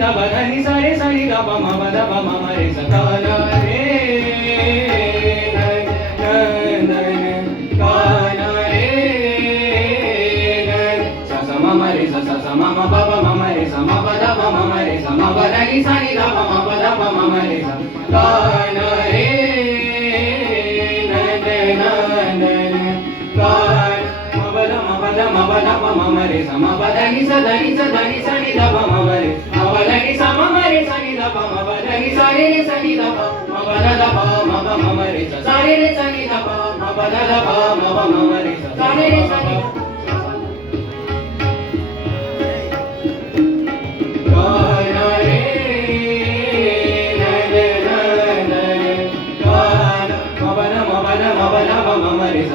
ध प ध नि सा रे सा नि ध प म प ध प म म रे सा ध न रे न ग न रे सा सा म म रे सा सा सा म म प प म म रे सा म प ध प म म रे सा म प ध नि सा नि ध प म प ध प म म रे सा ग न रे म प ध प म म रे सा म प ध नि सा ध नि सा ध नि सा नि ध प म म रे म प ध नि सा म म रे सा नि ध प म प ध नि सा रे सा नि ध प म प ध ध प म प म म रे सा सा रे सा नि ध प म प ध ध प म प म म रे सा सा रे सा नि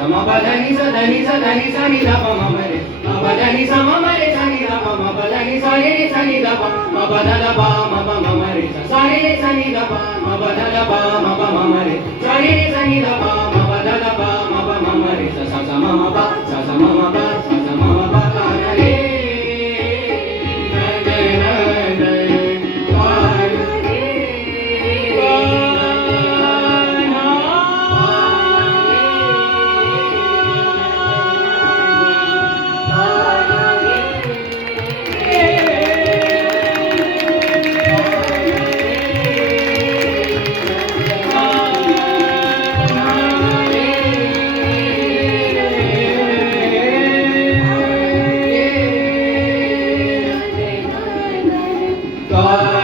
ध म प ध नि सा ध नि सा ध नि सा नि ध प म म रे म प ध नि सा म म रे सा नि ध प म प ध नि सा रे सा नि ध प म प ध ध प म प म म रे सा सा रे सा नि ध प म प ध ध प म प म म रे सा रे सा नि ध प म प ध ध प म प म म रे सा सा सा म म प सा सा म म प सा सा म म प ग न रे God